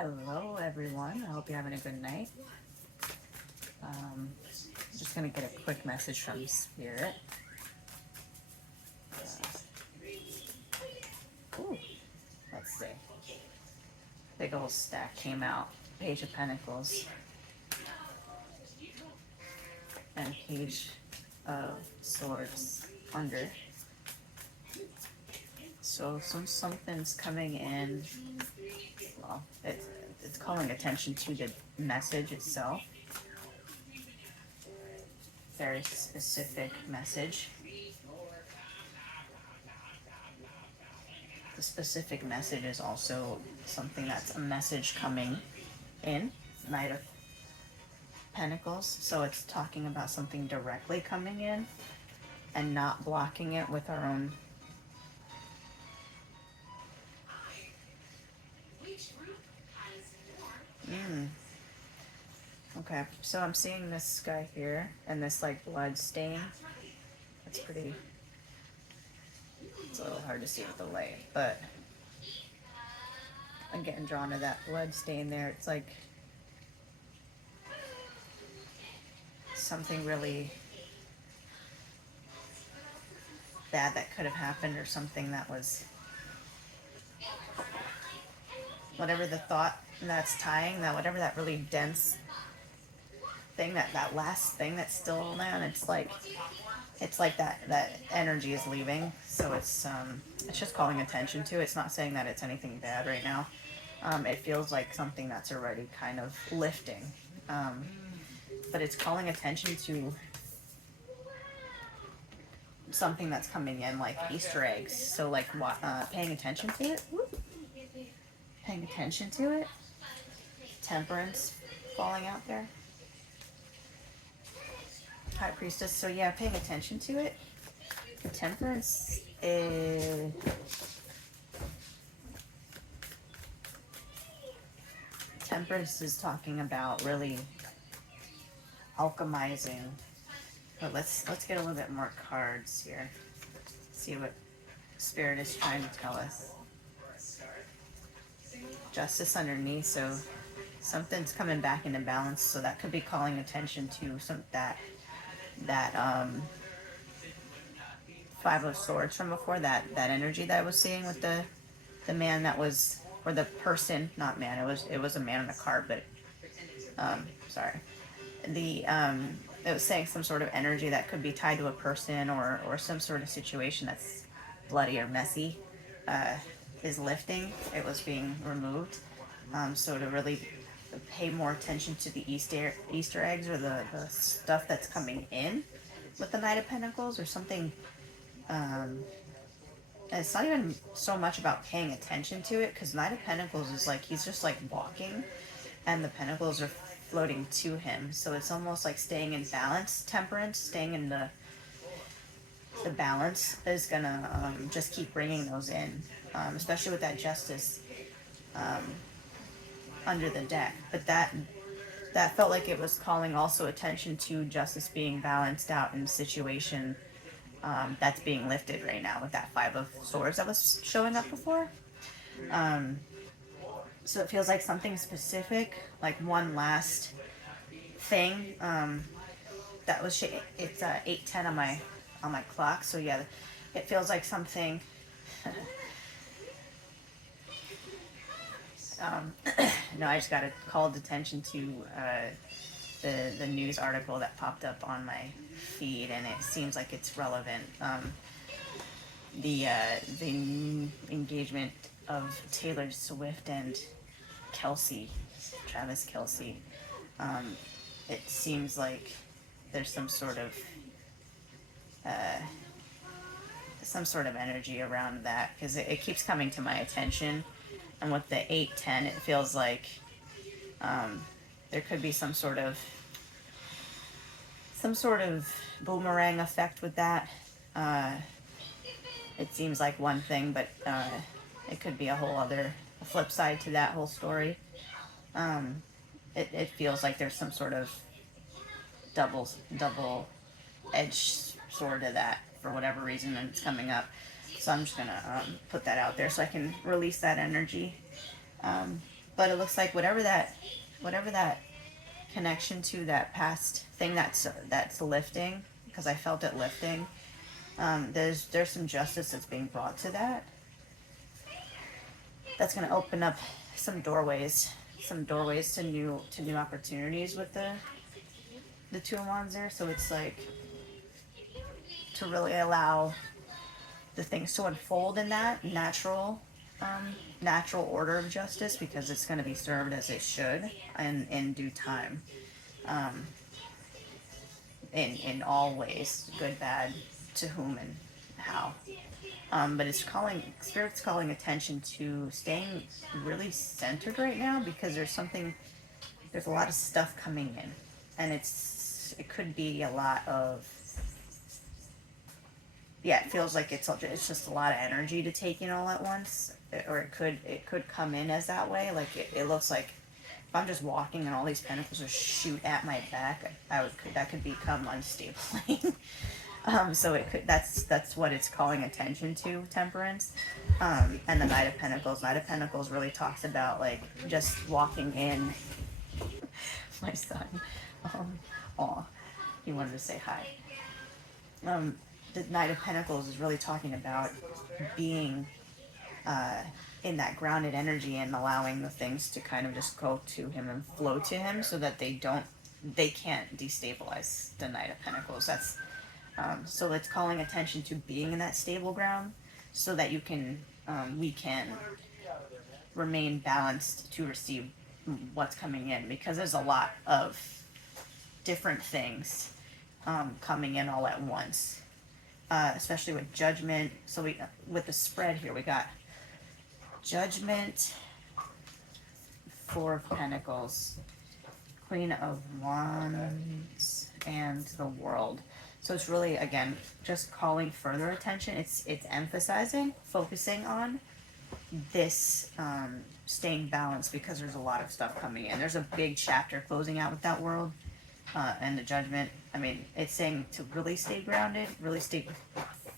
Hello, everyone. I hope you're having a good night. Just gonna get a quick message from Spirit. Ooh, let's see. Big old stack came out. Page of Pentacles and Page of Swords under. So something's coming in. Well, it's calling attention to the message itself. Very specific message. The specific message is also something that's a message coming in. Knight of Pentacles. So it's talking about something directly coming in and not blocking it with our own. Okay, so I'm seeing this guy here and this like blood stain. It's pretty. It's a little hard to see with the light, but I'm getting drawn to that blood stain there. It's like something really bad that could have happened, or something that was whatever the thought that's tying that, whatever that really dense thing, that last thing that's still on. It's like that energy is leaving. So it's just calling attention to it. It's not saying that it's anything bad right now. It feels like something that's already kind of lifting, but it's calling attention to something that's coming in, like Easter eggs. So like paying attention to it. Paying attention to it. Temperance falling out there. High Priestess. So yeah, paying attention to it. Temperance is talking about really alchemizing. But let's get a little bit more cards here. See what Spirit is trying to tell us. Justice underneath, so something's coming back into balance. So that could be calling attention to that Five of Swords from before, that energy that I was seeing with the man that was, or the person, not man, it was a man in a car, but sorry. It was saying some sort of energy that could be tied to a person, or some sort of situation that's bloody or messy is lifting. It was being removed. So to really pay more attention to the Easter eggs, or the stuff that's coming in with the Knight of Pentacles, or something. And it's not even so much about paying attention to it, because Knight of Pentacles is like, he's just like walking and the pentacles are floating to him. So it's almost like staying in balance. Temperance, staying in the balance, is gonna just keep bringing those in, especially with that Justice under the deck. But that felt like it was calling also attention to Justice being balanced out in a situation that's being lifted right now with that Five of Swords that was showing up before. So it feels like something specific, like one last thing that was it's 8:10 on my clock. So yeah, it feels like something. No, I just got called attention to the news article that popped up on my feed, and it seems like it's relevant. The engagement of Taylor Swift and Travis Kelce. It seems like there's some sort of energy around that, because it keeps coming to my attention. And with the 8:10, it feels like there could be some sort of boomerang effect with that. It seems like one thing, but it could be a whole other flip side to that whole story. It feels like there's some sort of double edged sword to that, for whatever reason, and it's coming up. So I'm just gonna put that out there so I can release that energy. But it looks like whatever that connection to that past thing that's lifting, because I felt it lifting. There's some justice that's being brought to that. That's going to open up some doorways to new opportunities with the two of wands there. So it's like to really allow the things to unfold in that natural order of justice, because it's going to be served as it should and in due time, um, in all ways, good, bad, to whom and how. But it's calling spirit's calling attention to staying really centered right now, because there's a lot of stuff coming in, and it could be a lot of, yeah, it feels like it's just a lot of energy to take in all at once, or it could come in as that way. Like it looks like if I'm just walking and all these pentacles just shoot at my back, that could become unstable. So it could that's what it's calling attention to, temperance. And the Knight of Pentacles really talks about like just walking in. My son, aw, he wanted to say hi. The Knight of Pentacles is really talking about being in that grounded energy and allowing the things to kind of just go to him and flow to him, so that they can't destabilize the Knight of Pentacles. So it's calling attention to being in that stable ground, so that we can remain balanced to receive what's coming in, because there's a lot of different things coming in all at once, especially with Judgment. So with the spread here, we got Judgment, Four of Pentacles, Queen of Wands, and the World. So it's really, again, just calling further attention. It's emphasizing, focusing on this, staying balanced, because there's a lot of stuff coming in. There's a big chapter closing out with that World, and the Judgment. I mean, it's saying to really stay grounded, really stay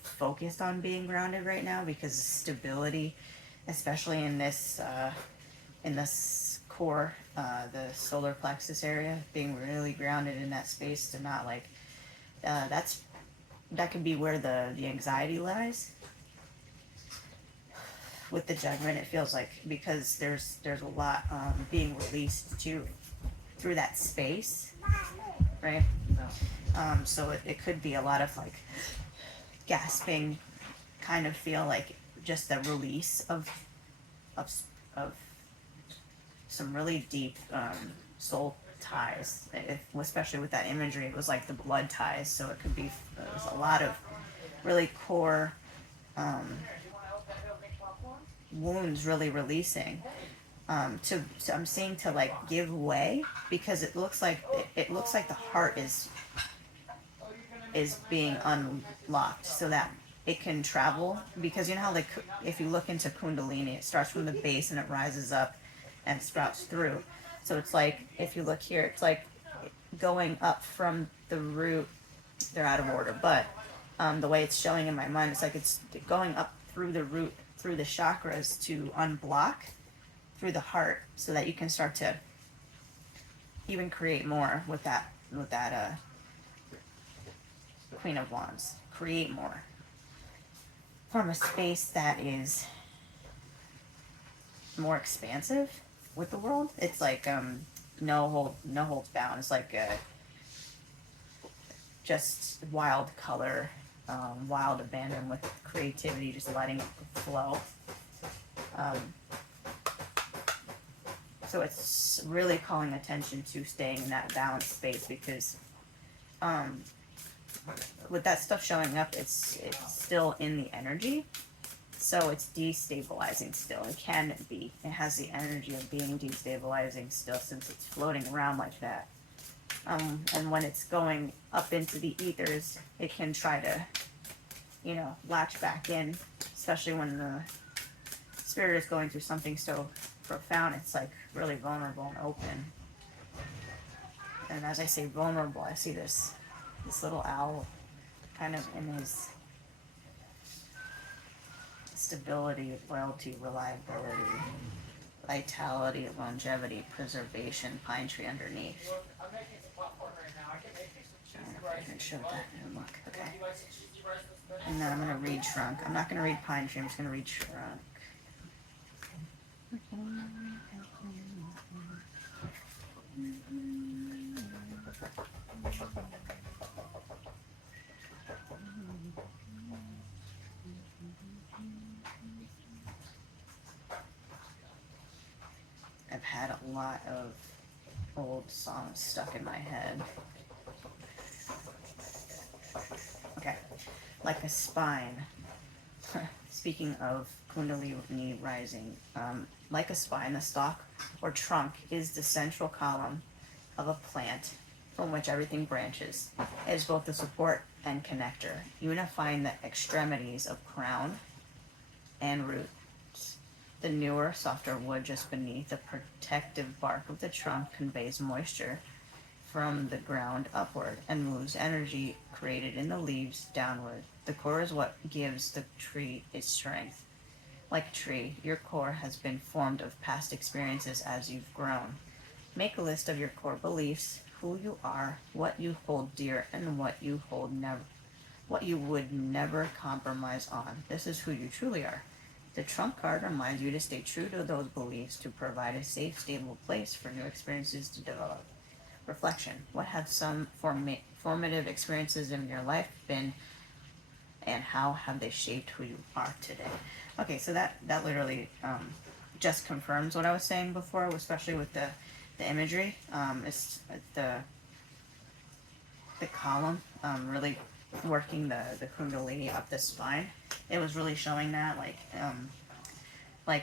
focused on being grounded right now, because stability, especially in this core, the solar plexus area, being really grounded in that space, to not like, that can be where the anxiety lies. With the Judgment, it feels like, because there's a lot being released through that space, right? So it could be a lot of like gasping, kind of feel like just the release of some really deep soul ties. Especially with that imagery, it was like the blood ties. So it could be, there's a lot of really core wounds really releasing. So I'm seeing to like give way, because it looks like the heart is being unlocked, so that it can travel. Because you know how, like, if you look into Kundalini, it starts from the base and it rises up and sprouts through. So it's like, if you look here, it's like going up from the root. They're out of order, but the way it's showing in my mind, it's like it's going up through the root, through the chakras, to unblock through the heart, so that you can start to even create more with that Queen of Wands. Create more from a space that is more expansive with the world. It's like no holds bound. It's like just wild color, wild abandon with creativity, just letting it flow. So it's really calling attention to staying in that balanced space, because with that stuff showing up, it's still in the energy, so it's destabilizing still. It has the energy of being destabilizing still, since it's floating around like that. And when it's going up into the ethers, it can try to, latch back in, especially when the spirit is going through something so profound. It's like really vulnerable and open. And as I say vulnerable, I see this little owl kind of in his stability, loyalty, reliability, vitality, longevity, preservation, pine tree underneath. I can show that in a look. Okay. And then I'm gonna read trunk. I'm not gonna read pine tree, I'm just gonna read trunk. I've had a lot of old songs stuck in my head. Okay, like a spine. Speaking of Kundalini rising, like a spine, the stalk or trunk is the central column of a plant from which everything branches. It is both the support and connector, unifying the extremities of crown and roots. The newer, softer wood just beneath the protective bark of the trunk conveys moisture from the ground upward and moves energy created in the leaves downward. The core is what gives the tree its strength. Like a tree, your core has been formed of past experiences as you've grown. Make a list of your core beliefs, who you are, what you hold dear, and what you would never compromise on. This is who you truly are. The trump card reminds you to stay true to those beliefs to provide a safe, stable place for new experiences to develop. Reflection. What have some formative experiences in your life been, and how have they shaped who you are today? Okay, so that literally just confirms what I was saying before, especially with the imagery. It's the column really working the kundalini up the spine. It was really showing that, like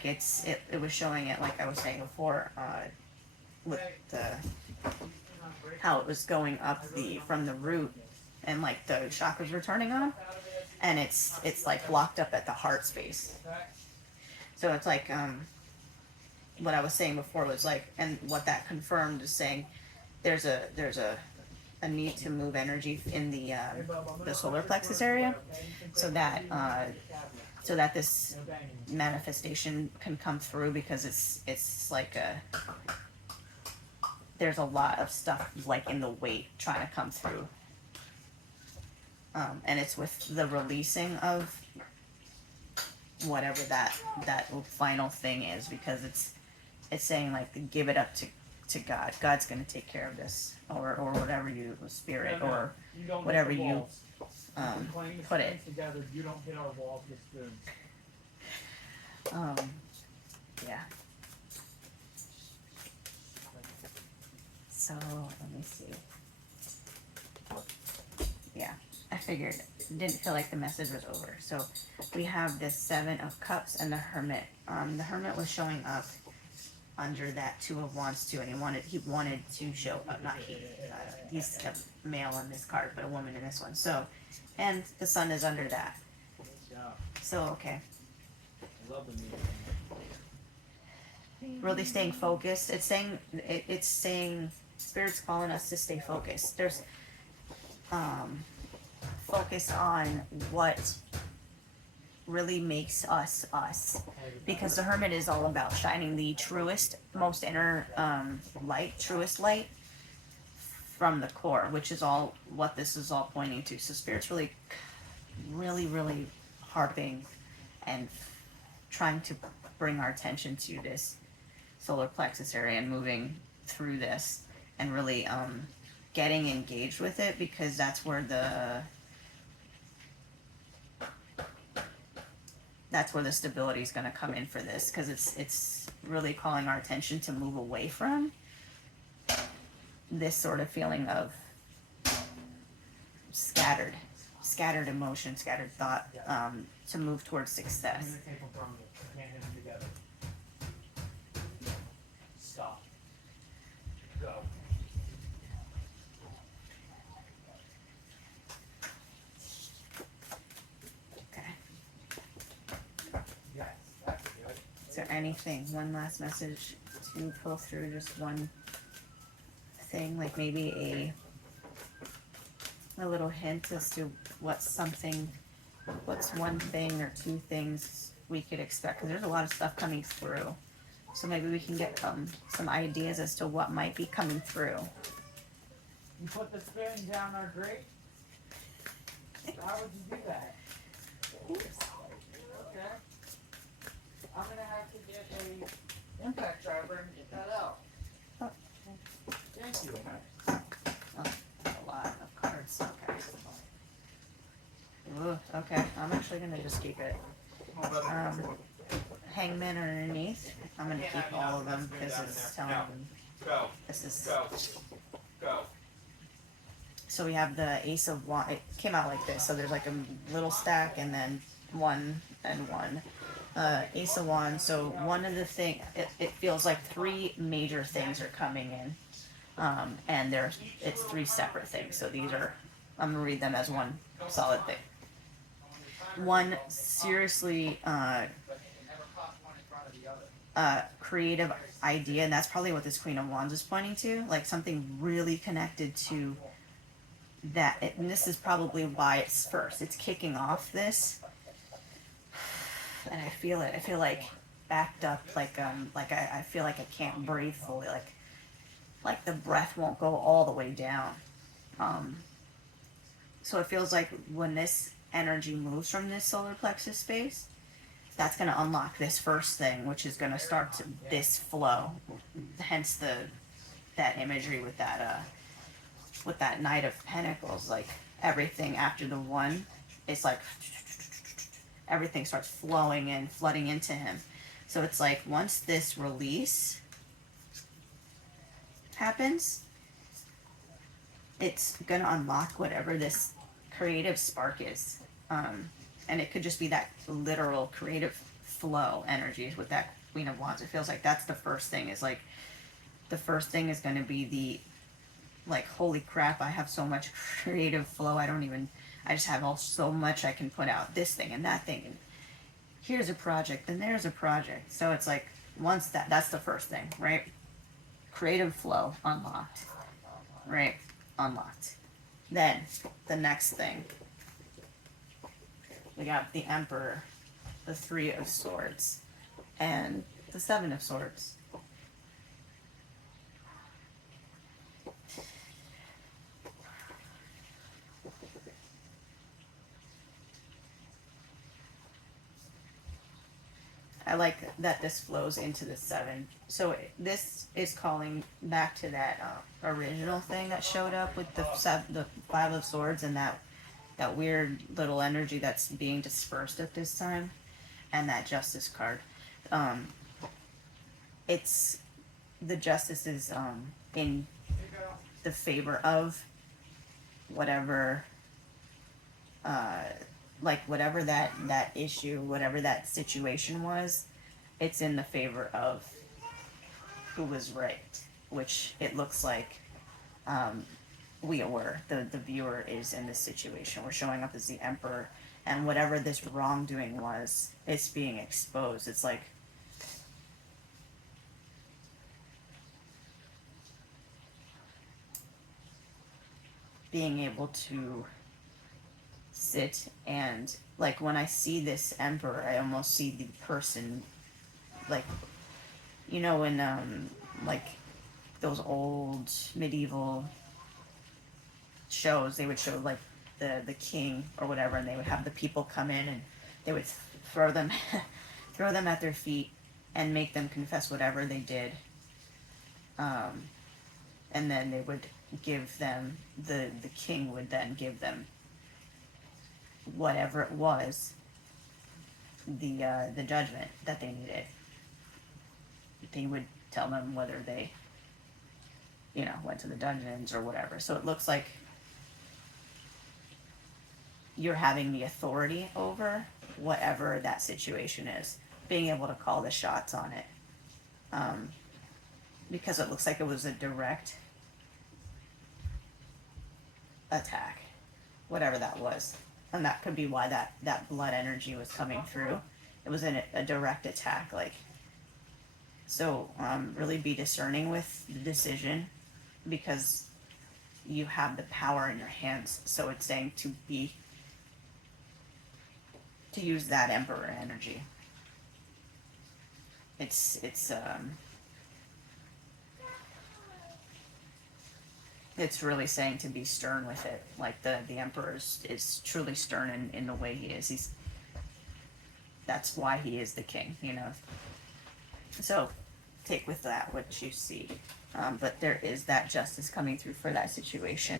it was showing it, like I was saying before, with the how it was going up from the root, and like the chakras were turning on, and it's like blocked up at the heart space. So it's like what I was saying before was like, and what that confirmed is saying there's a need to move energy in the solar plexus area, so that this manifestation can come through, because it's like there's a lot of stuff like in the weight trying to come through, and it's with the releasing of whatever that final thing is, because it's saying like give it up to God. God's going to take care of this, or whatever you spirit, or whatever you put it. Together, you don't hit our walls with spoons. Yeah. So let me see. Yeah, I figured. Didn't feel like the message was over. So we have the Seven of Cups and the Hermit. The Hermit was showing up under that Two of Wands too, and he wanted to show up. Not he. He's a male on this card, but a woman in this one. So, and the Sun is under that. So okay. Really staying focused. It's saying Spirit's calling us to stay focused. There's focus on what really makes us us, because the Hermit is all about shining the truest, most inner truest light from the core, which is all what this is all pointing to. So Spirit's really harping and trying to bring our attention to this solar plexus area and moving through this, and really getting engaged with it, because that's where the stability is going to come in for this, because it's really calling our attention to move away from this sort of feeling of scattered emotion, scattered thought, to move towards success. Stop. Go. Is there anything, one last message to pull through, just one thing, like maybe a little hint as to what's one thing or two things we could expect? Because there's a lot of stuff coming through. So maybe we can get some ideas as to what might be coming through. You put the spin down our grate? How would you do that? Okay. I'm gonna have to get a impact driver and get that out. Oh. Thank you. A lot of cards. Okay. Ooh, okay. I'm actually gonna just keep it. Hangman underneath. I'm gonna keep all of them because it's telling them this is. Go. So we have the Ace of Wands. It came out like this. So there's like a little stack and then one and one. Ace of Wands. So one of the thing, it feels like three major things are coming in, and it's three separate things. So these are, I'm gonna read them as one solid thing. One seriously creative idea, and that's probably what this Queen of Wands is pointing to, like something really connected to that. And this is probably why it's first. It's kicking off this, and I feel it. I feel like backed up, like I feel like I can't breathe fully, like the breath won't go all the way down. So it feels like when this energy moves from this solar plexus space, that's going to unlock this first thing, which is going to start this flow. Hence that imagery with that Knight of Pentacles, like everything after the one, it's like everything starts flowing in, flooding into him. So it's like once this release happens, it's going to unlock whatever this creative spark is. And it could just be that literal creative flow energy with that Queen of Wands. It feels like that's the first thing, is like the first thing is going to be the, like, holy crap, I have so much creative flow. I just have so much I can put out, this thing and that thing. And here's a project and there's a project. So it's like, once that's the first thing, right? Creative flow unlocked, right? Unlocked. Then the next thing, we got the Emperor, the Three of Swords, and the Seven of Swords. I like that this flows into the seven. So this is calling back to that original thing that showed up with the Five of Swords, and that weird little energy that's being dispersed at this time, and that Justice card. It's the Justice is in the favor of whatever, like whatever that issue, whatever that situation was. It's in the favor of who was right, which it looks like we were. The viewer is in this situation. We're showing up as the Emperor, and whatever this wrongdoing was, it's being exposed. It's like being able to sit and, like, when I see this Emperor, I almost see the person, like, you know, in like those old medieval shows, they would show like the king or whatever, and they would have the people come in and they would throw them throw them at their feet and make them confess whatever they did, and then they would give them, the king would then give them whatever it was, the judgment that they needed. They would tell them whether they, went to the dungeons or whatever. So it looks like you're having the authority over whatever that situation is, being able to call the shots on it. Because it looks like it was a direct attack, whatever that was. And that could be why that blood energy was coming through. It was a direct attack, like. So really be discerning with the decision, because you have the power in your hands. So it's saying to use that Emperor energy. It's it's really saying to be stern with it. Like the emperor is truly stern in the way he is. He's That's why he is the king, you know. So take with that what you see. But there is that justice coming through for that situation.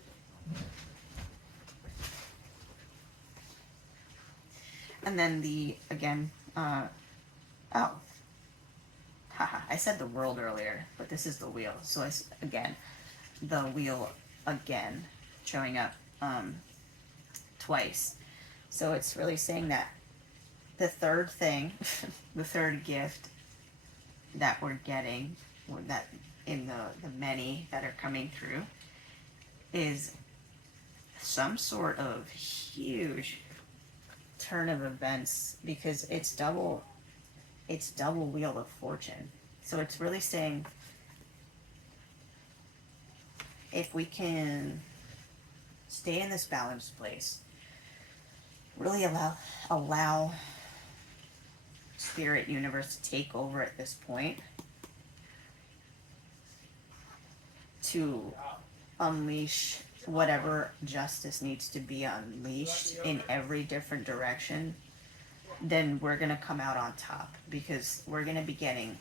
And then oh, haha, I said the world earlier, but this is the wheel. So again, the wheel again showing up twice. So it's really saying that the third thing, the third gift that we're getting, or that in the many that are coming through, is some sort of huge turn of events, because it's double wheel of fortune. So it's really saying if we can stay in this balanced place, really allow spirit universe to take over at this point, to unleash whatever justice needs to be unleashed in every different direction, then we're going to come out on top, because we're going to be getting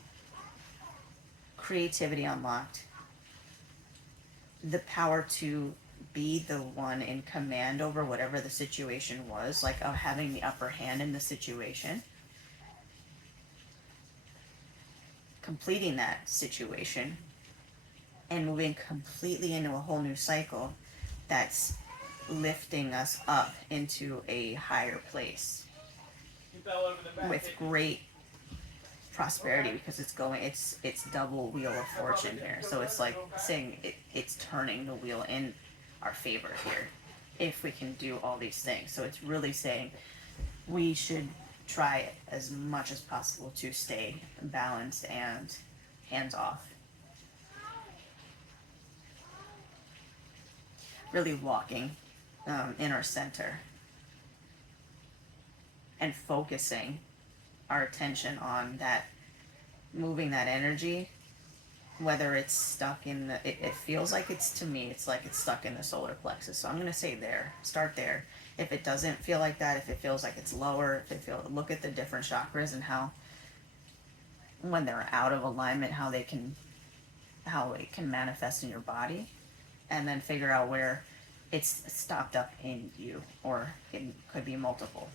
creativity unlocked, the power to be the one in command over whatever the situation was, like having the upper hand in the situation, completing that situation, and moving completely into a whole new cycle that's lifting us up into a higher place with great prosperity, because it's double wheel of fortune here. So it's like saying it's turning the wheel in our favor here if we can do all these things. So it's really saying we should try as much as possible to stay balanced and hands off. Really walking in our center and focusing our attention on that, moving that energy, whether it's stuck in it feels like to me, it's like it's stuck in the solar plexus. So I'm going to say start there. If it doesn't feel like that, if it feels like it's lower, look at the different chakras and how, when they're out of alignment, how it can manifest in your body, and then figure out where it's stopped up in you, or it could be multiple.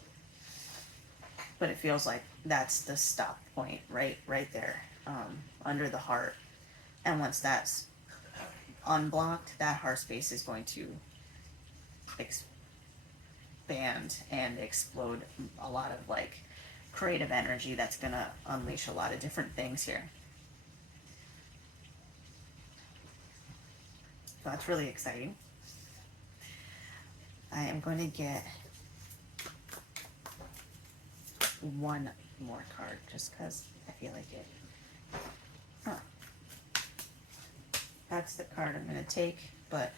But it feels like that's the stop point, right there, under the heart. And once that's unblocked, that heart space is going to expand and explode a lot of like creative energy that's going to unleash a lot of different things here. So that's really exciting. I am going to get one more card just because I feel like it. That's the card I'm going to take, but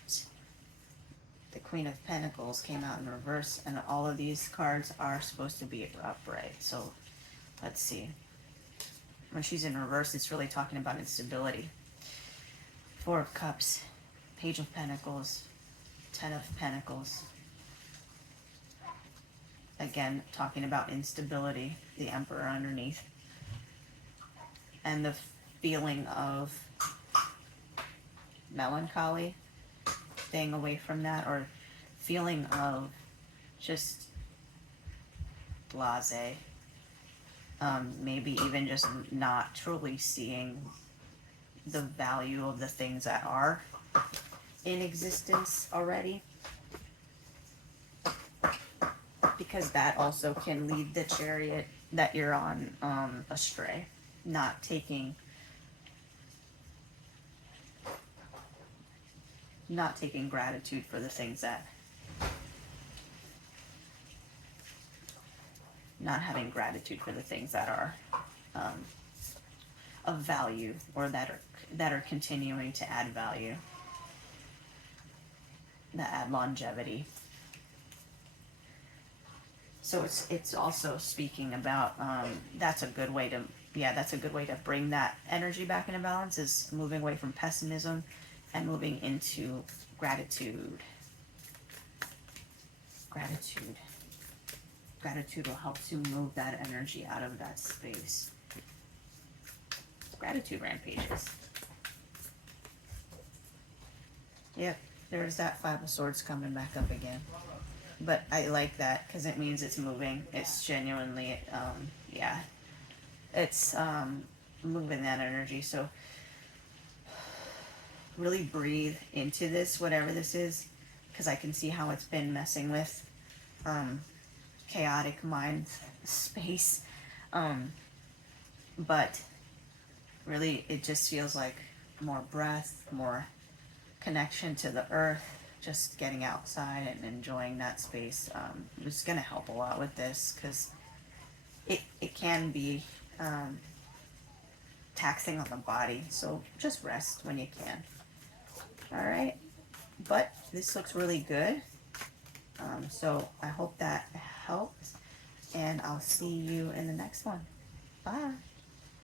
the Queen of Pentacles came out in reverse, and all of these cards are supposed to be upright. So let's see. When she's in reverse, it's really talking about instability. Four of Cups, Page of Pentacles, Ten of Pentacles. Again, talking about instability, the Emperor underneath. And the feeling of melancholy, staying away from that, or feeling of just blasé. Maybe even just not truly seeing the value of the things that are in existence already, because that also can lead the chariot that you're on astray, not taking gratitude for the things that, not having gratitude for the things that are of value, or that are continuing to add value, that add longevity. So it's also speaking about that's a good way yeah, that's a good way to bring that energy back into balance, is moving away from pessimism and moving into gratitude. Gratitude. Gratitude will help to move that energy out of that space. Gratitude rampages. Yep, there's that Five of Swords coming back up again. But I like that because it means it's moving. It's genuinely, yeah, it's moving that energy. So really breathe into this, whatever this is, because I can see how it's been messing with chaotic mind space. But really, it just feels like more breath, more connection to the earth, just getting outside and enjoying that space. It's going to help a lot with this because it can be taxing on the body. So just rest when you can. All right. But this looks really good. So I hope that helps. And I'll see you in the next one. Bye.